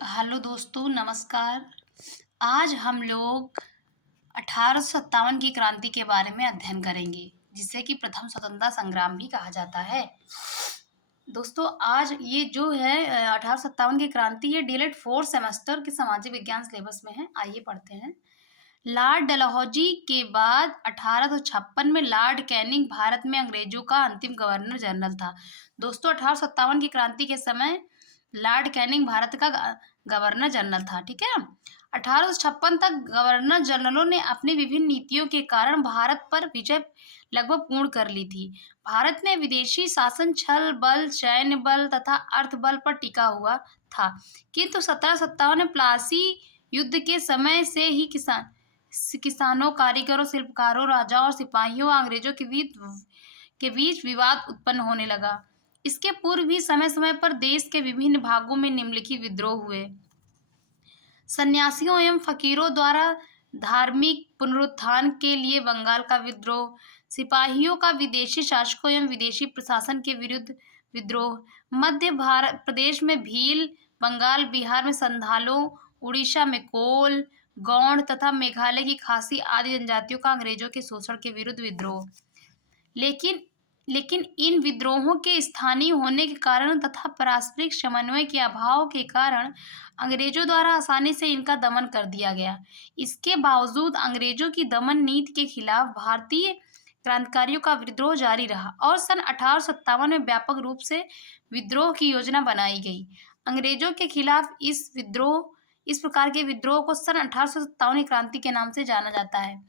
Hello दोस्तों, नमस्कार। आज हम लोग 1857 की क्रांति के बारे में अध्ययन करेंगे, जिसे कि प्रथम स्वतंत्रता संग्राम भी कहा जाता है। दोस्तों, आज ये जो है 1857 की क्रांति, ये डीएलएड 4 सेमेस्टर के सामाजिक विज्ञान सिलेबस में है। आइए पढ़ते हैं। लॉर्ड डलहौजी के बाद 1856 में लॉर्ड कैनिंग भारत में अंग्रेजों का अंतिम गवर्नर जनरल था। दोस्तों, 1857 की क्रांति के समय लॉर्ड कैनिंग भारत का गवर्नर जनरल था। ठीक है। 1856 तक गवर्नर जनरलों ने अपनी विभिन्न नीतियों के कारण भारत पर विजय लगभग पूर्ण कर ली थी। भारत में विदेशी शासन छल बल, सैन्य बल तथा अर्थ बल पर टिका हुआ था, किंतु 1757 में प्लासी युद्ध के समय से ही किसानों, कारीगरों, शिल्पकारों, राजाओं और सिपाहियों व अंग्रेजों के बीच विवाद उत्पन्न होने लगा। इसके पूर्व भी समय समय पर देश के विभिन्न भागों में निम्नलिखित विद्रोह हुए। सन्यासियों एवं फकीरों द्वारा धार्मिक पुनरुत्थान के लिए बंगाल का विद्रोह, सिपाहियों का विदेशी शासकों एवं विदेशी प्रशासन के विरुद्ध विद्रोह, मध्य भारत प्रदेश में भील, बंगाल बिहार में संथालों, उड़ीसा में कोल, गौंड तथा मेघालय की खासी आदि जनजातियों का अंग्रेजों के शोषण के विरुद्ध विद्रोह। लेकिन लेकिन इन विद्रोहों के स्थानीय होने के कारण तथा पारस्परिक समन्वय के अभाव के कारण अंग्रेजों द्वारा आसानी से इनका दमन कर दिया गया। इसके बावजूद अंग्रेजों की दमन नीति के खिलाफ भारतीय क्रांतिकारियों का विद्रोह जारी रहा और सन 1857 में व्यापक रूप से विद्रोह की योजना बनाई गई। अंग्रेजों के खिलाफ इस प्रकार के विद्रोह को सन 1857 की क्रांति के नाम से जाना जाता है।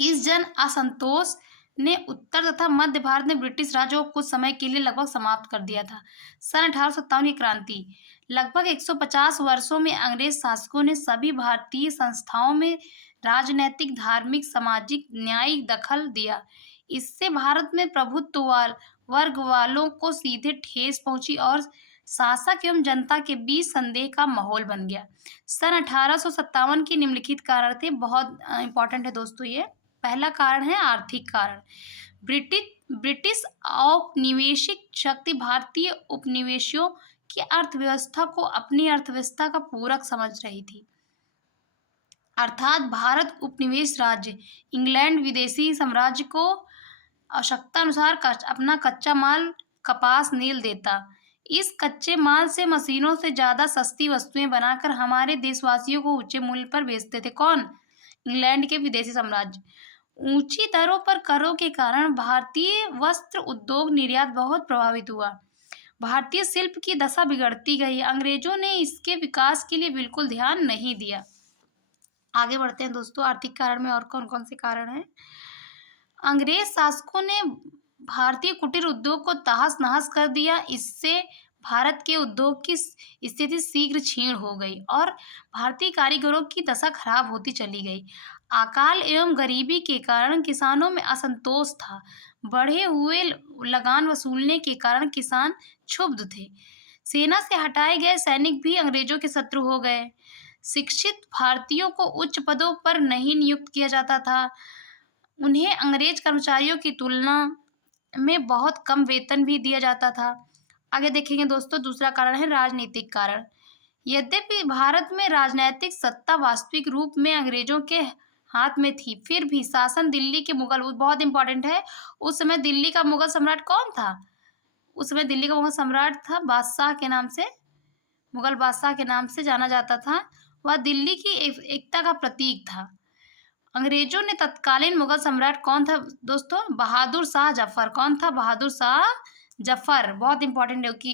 इस जन असंतोष ने उत्तर तथा मध्य भारत में ब्रिटिश राज को कुछ समय के लिए लगभग समाप्त कर दिया था। सन 1857 की क्रांति लगभग 150 वर्षों में अंग्रेज शासकों ने सभी भारतीय संस्थाओं में राजनैतिक, धार्मिक, सामाजिक, न्यायिक दखल दिया। इससे भारत में प्रभुत्व वर्ग वालों को सीधे ठेस पहुंची और शासक एवं जनता के बीच संदेह का माहौल बन गया। सन 1857 की निम्नलिखित कारण थे, बहुत इंपॉर्टेंट है दोस्तों ये। पहला कारण है आर्थिक कारण। ब्रिटिश औपनिवेशिक शक्ति भारतीय उपनिवेशियों की अर्थव्यवस्था को अपनी अर्थव्यवस्था का पूरक समझ रही थी। अर्थात भारत उपनिवेश राज्य इंग्लैंड विदेशी साम्राज्य को आवश्यकता अनुसार अपना कच्चा माल कपास नील देता। इस कच्चे माल से मशीनों से ज्यादा सस्ती वस्तुएं बनाकर हमारे देशवासियों को ऊंचे मूल्य पर बेचते थे। कौन? इंग्लैंड के विदेशी साम्राज्य। ऊंची दरों पर करों के कारण भारतीय वस्त्र उद्योग निर्यात बहुत प्रभावित हुआ। भारतीय शिल्प की दशा बिगड़ती गई। अंग्रेजों ने इसके विकास के लिए बिल्कुल ध्यान नहीं दिया। आगे बढ़ते हैं दोस्तों। आर्थिक कारण में और कौन कौन से कारण हैं? अंग्रेज शासकों ने भारतीय कुटीर उद्योग को तहस नहस कर दिया। इससे भारत के उद्योग की स्थिति शीघ्र क्षीण हो गई और भारतीय कारीगरों की दशा खराब होती चली गई। अकाल एवं गरीबी के कारण किसानों में असंतोष था। बढ़े हुए लगान वसूलने के कारण किसान क्षुब्ध थे। सेना से हटाए गए सैनिक भी अंग्रेजों के शत्रु हो गए। शिक्षित भारतीयों को उच्च पदों पर नहीं नियुक्त किया जाता था। उन्हें अंग्रेज कर्मचारियों की तुलना में बहुत कम वेतन भी दिया जाता था। आगे देखेंगे दोस्तों। दूसरा कारण है राजनीतिक कारण। यद्यपि भारत में राजनीतिक सत्ता वास्तविक रूप में अंग्रेजों के हाथ में थी, फिर भी शासन दिल्ली के मुगल, बहुत इंपॉर्टेंट है, उस समय दिल्ली का मुगल सम्राट कौन था? उस समय दिल्ली का मुगल सम्राट था बादशाह के नाम से, मुगल बादशाह के नाम से जाना जाता था। वह दिल्ली की एकता का प्रतीक था। अंग्रेजों ने तत्कालीन मुगल सम्राट कौन था दोस्तों? बहादुर शाह जफर। कौन था? बहादुर शाह जफर। बहुत इंपॉर्टेंट है कि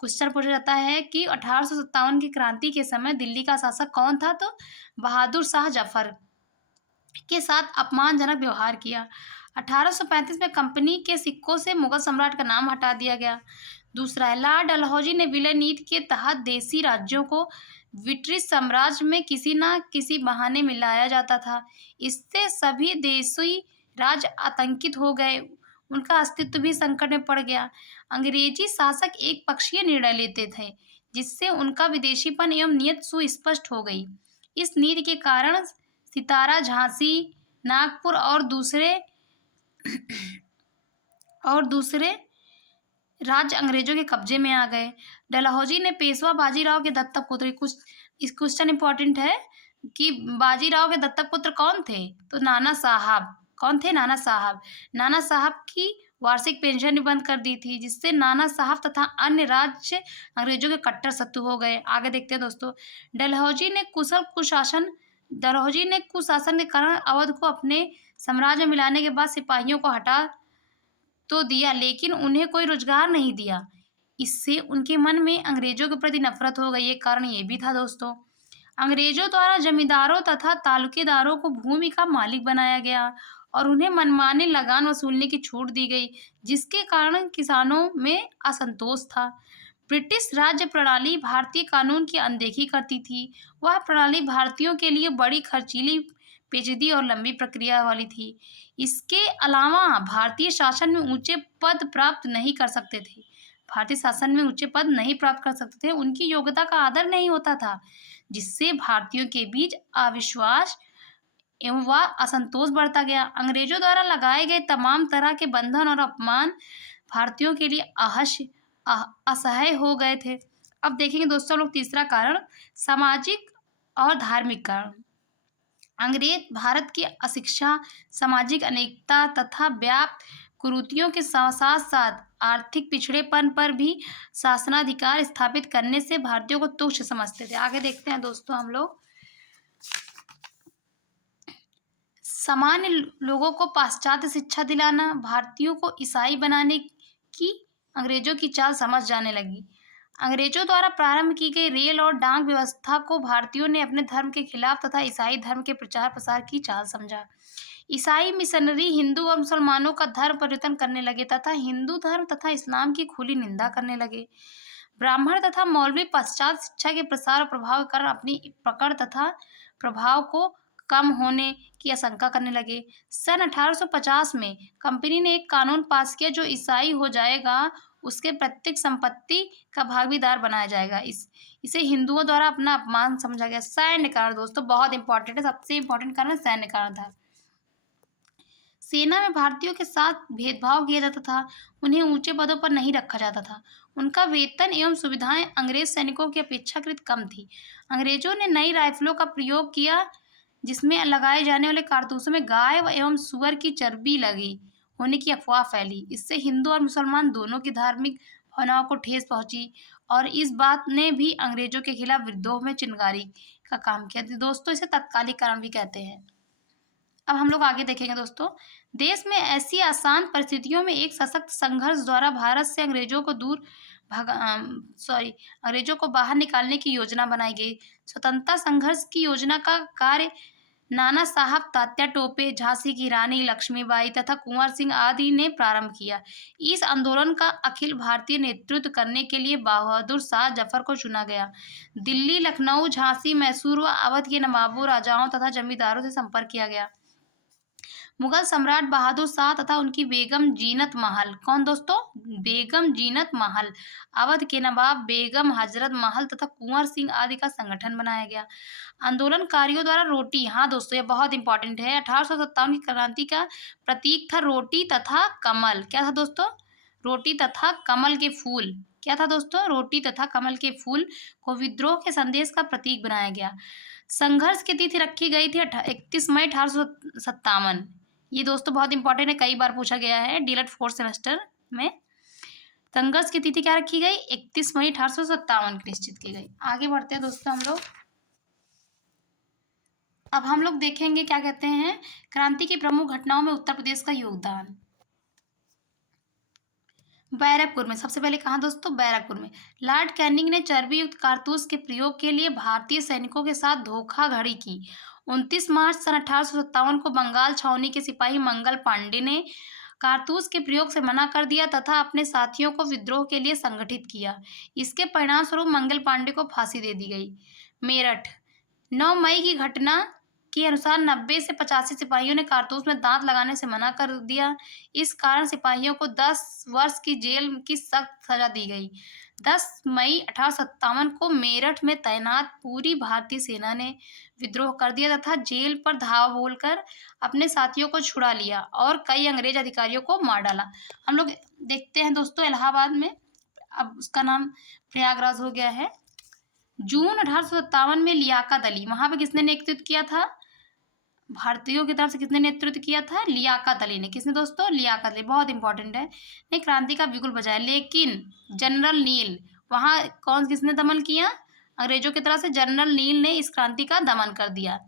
क्वेश्चन पूछा जाता है कि 1857 की क्रांति के समय दिल्ली का शासक कौन था? तो बहादुर शाह जफर के साथ अपमानजनक व्यवहार किया। 1835 में कंपनी के सिक्कों से मुगल सम्राट का नाम हटा दिया गया। दूसरा है लॉर्ड डलहौजी ने विलय नीति के तहत देशी राज्यों को ब्रिटिश साम्राज्य में किसी न किसी बहाने मिलाया जाता था। इससे सभी देशी राज्य आतंकित हो गए, उनका अस्तित्व भी संकट में पड़ गया। अंग्रेजी शासक एक पक्षीय निर्णय लेते थे, जिससे उनका विदेशीपन एवं नीयत सुस्पष्ट हो गई। इस नीति के कारण सितारा, झांसी, नागपुर और दूसरे राज्य अंग्रेजों के कब्जे में आ गए। डलहौजी ने पेशवा बाजीराव के दत्तक पुत्र, कुछ इस क्वेश्चन इंपॉर्टेंट है कि बाजीराव के दत्तक पुत्र कौन थे? तो नाना साहब। कौन थे? नाना साहब। नाना साहब की वार्षिक पेंशन भी बंद कर दी थी, जिससे नाना साहब तथा अन्य राज्य अंग्रेजों के कट्टर शत्रु हो गए। आगे देखते हैं दोस्तों। डलहौजी ने कुशासन के कारण अवध को अपने साम्राज्य में मिलाने के बाद सिपाहियों को हटा तो दिया, लेकिन उन्हें कोई रोजगार नहीं दिया। इससे उनके मन में अंग्रेजों के प्रति नफरत हो गई। एक कारण ये भी था दोस्तों। अंग्रेजों द्वारा जमींदारों तथा तालुकेदारों को भूमि का मालिक बनाया गया और उन्हें मनमानी लगान वसूलने की छूट दी गई, जिसके कारण किसानों में असंतोष था। ब्रिटिश राज्य प्रणाली भारतीय कानून की अनदेखी करती थी। वह प्रणाली भारतीयों के लिए बड़ी खर्चीली, पेचीदी और लंबी प्रक्रिया वाली थी। इसके अलावा भारतीय शासन में ऊंचे पद प्राप्त नहीं कर सकते थे। भारतीय शासन में ऊंचे पद नहीं प्राप्त कर सकते थे, उनकी योग्यता का आदर नहीं होता था, जिससे भारतीयों के बीच अविश्वास एवं व असंतोष बढ़ता गया। अंग्रेजों द्वारा लगाए गए तमाम तरह के बंधन और अपमान भारतीयों के लिए असह्य हो गए थे। अब देखेंगे दोस्तों लोग तीसरा कारण, सामाजिक और धार्मिक कारण। अंग्रेज भारत की अशिक्षा, सामाजिक अनेकता तथा व्याप्त कुरीतियों के साथ साथ आर्थिक पिछड़ेपन पर भी शासनाधिकार स्थापित करने से भारतीयों को तुच्छ समझते थे। आगे देखते हैं दोस्तों हम लोग। सामान्य लोगों को पाश्चात्य शिक्षा दिलाना, भारतीयों को ईसाई बनाने की अंग्रेजों की चाल समझ जाने लगी। अंग्रेजों द्वारा प्रारंभ की गई रेल और डाक व्यवस्था को भारतीयों ने अपने धर्म के खिलाफ तथा ईसाई धर्म के प्रचार प्रसार की चाल समझा। ईसाई मिशनरी हिंदू और मुसलमानों का धर्म परिवर्तन करने लगे तथा हिंदू धर्म तथा इस्लाम की खुली निंदा करने लगे। ब्राह्मण तथा मौलवी पाश्चात्य शिक्षा के प्रसार और प्रभाव के कारण अपनी पकड़ तथा प्रभाव को कम होने की आशंका करने लगे। सन 1850 में कंपनी ने एक कानून पास किया, जो ईसाई हो जाएगा उसके प्रत्येक संपत्ति का भागीदार बनाया जाएगा। इसे हिंदुओं द्वारा अपना अपमान समझा गया। सैन्य कारण दोस्तों बहुत इंपॉर्टेंट है, सबसे इंपॉर्टेंट कारण सैन्य कारण था। सेना में भारतीयों के साथ भेदभाव किया जाता था, उन्हें ऊंचे पदों पर नहीं रखा जाता था। उनका वेतन एवं सुविधाएं अंग्रेज सैनिकों की अपेक्षाकृत कम थी। अंग्रेजों ने नई राइफलों का प्रयोग किया, जिसमें लगाए जाने वाले कारतूसों में गाय एवं सुअर की चर्बी लगी होने की अफवाह फैली। इससे हिंदू और मुसलमान दोनों की धार्मिक भावनाओं को ठेस पहुंची और इस बात ने भी अंग्रेजों के खिलाफ विद्रोह में चिंगारी का काम किया। दोस्तों इसे तत्कालिक कारण भी कहते हैं। अब हम लोग आगे देखेंगे दोस्तों। देश में ऐसी आसान परिस्थितियों में एक सशक्त संघर्ष द्वारा भारत से अंग्रेजों को बाहर निकालने की योजना बनाई गई। स्वतंत्रता संघर्ष की योजना का कार्य नाना साहब, तात्या टोपे, झांसी की रानी लक्ष्मीबाई तथा कुंवर सिंह आदि ने प्रारंभ किया। इस आंदोलन का अखिल भारतीय नेतृत्व करने के लिए बहादुर शाह जफर को चुना गया। दिल्ली, लखनऊ, झांसी, मैसूर व अवध के नवाबों, राजाओं तथा जमींदारों से संपर्क किया गया। मुगल सम्राट बहादुर शाह तथा उनकी बेगम जीनत महल, कौन दोस्तों? बेगम जीनत महल, अवध के नवाब बेगम हजरत महल तथा कुंवर सिंह आदि का संगठन बनाया गया। आंदोलनकारियों द्वारा रोटी, हाँ दोस्तों ये बहुत इंपॉर्टेंट है। 1857 की क्रांति का प्रतीक था रोटी तथा कमल। क्या था दोस्तों? रोटी तथा कमल के फूल। क्या था दोस्तों? रोटी तथा कमल के फूल को विद्रोह के संदेश का प्रतीक बनाया गया। संघर्ष की तिथि रखी गई थी 31 मई 1857। ये दोस्तों बहुत इंपॉर्टेंट है, कई बार पूछा गया है डीएलएड 4th सेमेस्टर में। संघर्ष की तिथि क्या रखी गई? 31 मई 1857 की निश्चित की गई। आगे बढ़ते हैं दोस्तों हम लोग। अब हम लोग देखेंगे क्या कहते हैं क्रांति की प्रमुख घटनाओं में उत्तर प्रदेश का योगदान। बैरकपुर में, सबसे पहले कहाँ दोस्तों? बैरकपुर में लॉर्ड कैनिंग ने चर्बी युक्त कारतूस के प्रयोग के लिए भारतीय सैनिकों के साथ धोखाधड़ी की। 29 मार्च सन 1857 को बंगाल छावनी के सिपाही मंगल पांडे ने कारतूस के प्रयोग से मना कर दिया तथा अपने साथियों को विद्रोह के लिए संगठित किया। इसके परिणाम स्वरूप मंगल पांडे को फांसी दे दी गई। मेरठ, 9 मई की घटना के अनुसार 90 से 85 सिपाहियों ने कारतूस में दांत लगाने से मना कर दिया। इस कारण सिपाहियों को 10 वर्ष की जेल की सख्त सजा दी गई। 10 मई 1857 को मेरठ में तैनात पूरी भारतीय सेना ने विद्रोह कर दिया तथा जेल पर धावा बोलकर अपने साथियों को छुड़ा लिया और कई अंग्रेज अधिकारियों को मार डाला। हम लोग देखते हैं दोस्तों इलाहाबाद में अब उसका नाम प्रयागराज हो गया है। जून 1857 में लियाकत अली, वहां पे किसने नेतृत्व किया था? भारतीयों की तरफ से किसने नेतृत्व किया था? लियाकत अली ने। किसने दोस्तों? लियाकत अली, बहुत इंपॉर्टेंट है। ने क्रांति का बिगुल बजाया, लेकिन जनरल नील, वहां कौन किसने दमन किया? अंग्रेजों की तरफ से जनरल नील ने इस क्रांति का दमन कर दिया।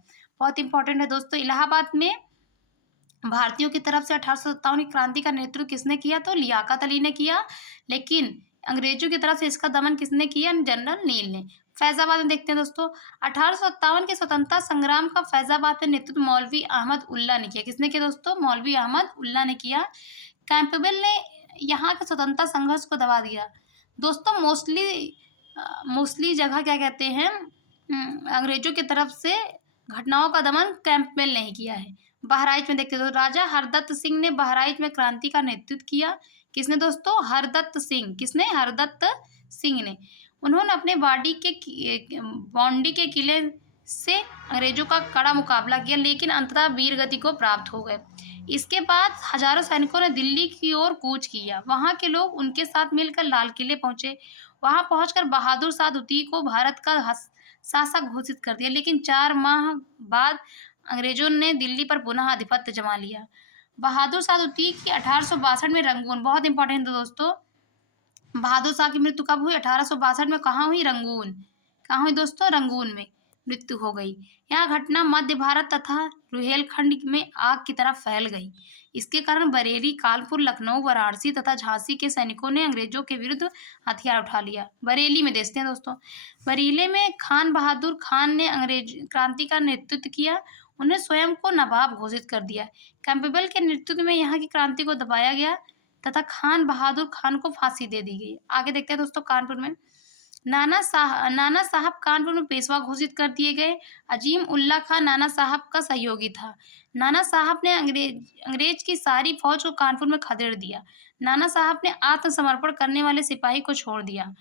बहुत इंपॉर्टेंट है दोस्तों। इलाहाबाद में भारतीयों की तरफ से 1857 की क्रांति का नेतृत्व किसने किया? तो लियाकत अली ने किया, लेकिन अंग्रेजों की तरफ से इसका दमन किसने किया? जनरल नील ने। फैजाबाद में देखते हैं दोस्तों, 1857 के स्वतंत्रता संग्राम का फैजाबाद में नेतृत्व मौलवी अहमद उल्ला ने किया। किसने किया दोस्तों? मौलवी अहमद उल्ला ने किया। कैंपबेल ने यहाँ के स्वतंत्रता संघर्ष को दबा दिया। दोस्तों मोस्टली जगह क्या कहते हैं, अंग्रेजों की तरफ से घटनाओं का दमन कैंपबेल ने ही किया है। बहराइच में देखते हो, राजा हरदत्त सिंह ने बहराइच में क्रांति का नेतृत्व किया। किसने दोस्तों? हरदत्त सिंह। किसने? हरदत्त सिंह ने। उन्होंने अपने बॉन्डी के किले से अंग्रेजों का कड़ा मुकाबला किया, लेकिन अंततः वीरगति को प्राप्त हो गए। इसके बाद हजारों सैनिकों ने दिल्ली की ओर कूच किया। वहां के लोग उनके साथ मिलकर लाल किले पहुंचे। वहां पहुंचकर बहादुर शाह द्वितीय को भारत का शासक घोषित कर दिया, लेकिन 4 माह बाद अंग्रेजों ने दिल्ली पर पुनः आधिपत्य जमा लिया। बहादुर शाह द्वितीय की 1862 में रंगून, बहुत इंपॉर्टेंट है दोस्तों, बहादुर शाह की मृत्यु कब हुई? 1862 में। कहाँ हुई? रंगून। कहाँ हुई दोस्तों? रंगून में मृत्यु हो गई। यह घटना मध्य भारत तथा रुहेलखंड में आग की तरह फैल गई। इसके कारण बरेली, कानपुर, लखनऊ, वाराणसी तथा झांसी के सैनिकों ने अंग्रेजों के विरुद्ध हथियार उठा लिया। बरेली में देखते हैं दोस्तों, बरेली में खान बहादुर खान ने अंग्रेज क्रांति का नेतृत्व किया। उन्हें स्वयं को नवाब घोषित कर दिया। कैंपबेल के नेतृत्व में यहाँ की क्रांति को दबाया गया तथा खान बहादुर खान को फांसी दे दी गई। आगे देखते हैं दोस्तों, कानपुर में नाना साहब कानपुर में पेशवा घोषित कर दिए गए। अजीम उल्ला खान नाना साहब का सहयोगी था। नाना साहब ने अंग्रेज की सारी फौज को कानपुर में खदेड़ दिया। नाना साहब ने आत्मसमर्पण करने वाले सिपाही को छोड़ दिया।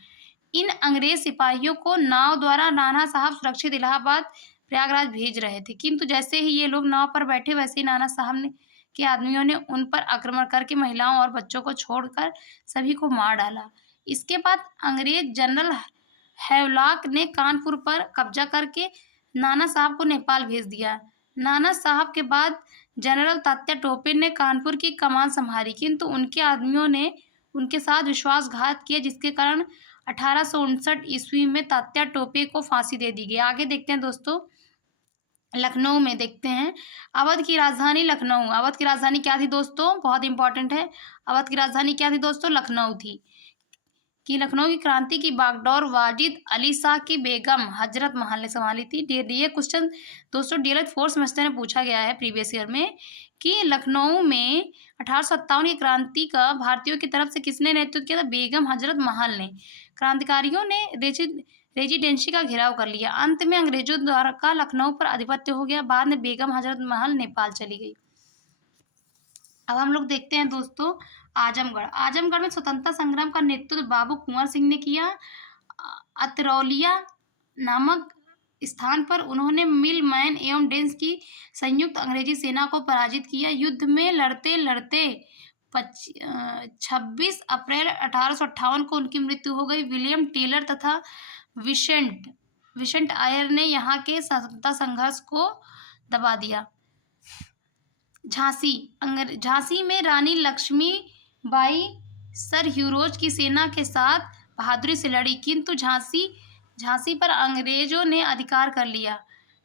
इन अंग्रेज सिपाहियों को नाव द्वारा नाना साहब सुरक्षित इलाहाबाद प्रयागराज भेज रहे थे, किंतु जैसे ही ये लोग नाव पर बैठे, वैसे ही नाना साहब ने के आदमियों ने उन पर आक्रमण करके महिलाओं और बच्चों को छोड़कर सभी को मार डाला। इसके बाद अंग्रेज जनरल हैवलॉक ने कानपुर पर कब्जा करके नाना साहब को नेपाल भेज दिया। नाना साहब के बाद जनरल तात्या टोपे ने कानपुर की कमान संभाली, किंतु उनके आदमियों ने उनके साथ विश्वासघात किया, जिसके कारण 1859 ईस्वी में तात्या टोपे को फांसी दे दी गई। आगे देखते हैं दोस्तों, लखनऊ में देखते हैं, अवध की राजधानी लखनऊ। अवध की राजधानी क्या थी दोस्तों? बहुत इंपॉर्टेंट है। अवध की राजधानी क्या थी दोस्तों? लखनऊ थी। कि लखनऊ की क्रांति की बागडोर वाजिद अली शाह की बेगम हजरत महल ने संभाली थी। ये क्वेश्चन दोस्तों डीएलएड 4th सेमेस्टर में पूछा गया है प्रीवियस ईयर में, कि लखनऊ में 1857 की क्रांति का भारतीयों की तरफ से किसने नेतृत्व किया था? बेगम हजरत महल ने। क्रांतिकारियों ने रेजिडेंसी का घेराव कर लिया। अंत में अंग्रेजों द्वारा का लखनऊ पर आधिपत्य हो गया। बाद में बेगम हजरत महल नेपाल चली गई। अब हम लोग देखते हैं दोस्तों आजमगढ़। आजमगढ़ में स्वतंत्रता संग्राम का नेतृत्व बाबू कुंवर सिंह ने किया। अतरौलिया नामक स्थान पर उन्होंने मिल मैन एवं डेंस की संयुक्त अंग्रेजी सेना को पराजित किया। युद्ध में लड़ते लड़ते 26 अप्रैल 1858 को उनकी मृत्यु हो गई। विलियम टेलर तथा विशेंट आयर ने यहाँ के स्वतंत्रता संघर्ष को दबा दिया। झांसी में रानी लक्ष्मीबाई सर ह्यूरोज की सेना के साथ बहादुरी से लड़ी, किंतु झांसी पर अंग्रेजों ने अधिकार कर लिया।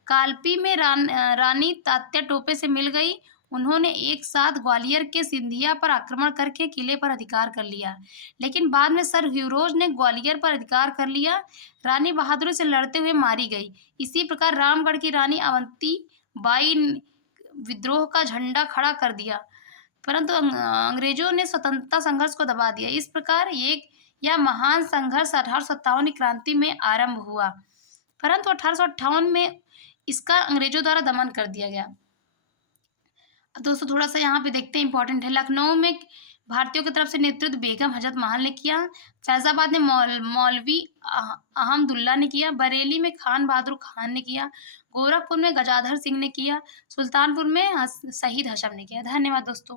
कालपी में रानी तात्या टोपे से मिल गई। उन्होंने एक साथ ग्वालियर के सिंधिया पर आक्रमण करके किले पर अधिकार कर लिया, लेकिन बाद में सर ह्यूरोज ने ग्वालियर पर अधिकार कर लिया। रानी बहादुरी से लड़ते हुए मारी गई। इसी प्रकार रामगढ़ की रानी अवंती बाई विद्रोह का झंडा खड़ा कर दिया, परंतु अंग्रेजों ने स्वतंत्रता संघर्ष को दबा दिया। इस प्रकार यह महान संघर्ष 1857 की क्रांति में आरंभ हुआ, परंतु 1858 में इसका अंग्रेजों द्वारा दमन कर दिया गया। दोस्तों थोड़ा सा यहाँ पे देखते हैं, इंपॉर्टेंट है। लखनऊ में भारतीयों की तरफ से नेतृत्व बेगम हजरत महल ने किया। फैजाबाद में मौलवी अहमदुल्ला ने किया। बरेली में खान बहादुर खान ने किया। गोरखपुर में गजाधर सिंह ने किया। सुल्तानपुर में शहीद हशम ने किया। धन्यवाद दोस्तों।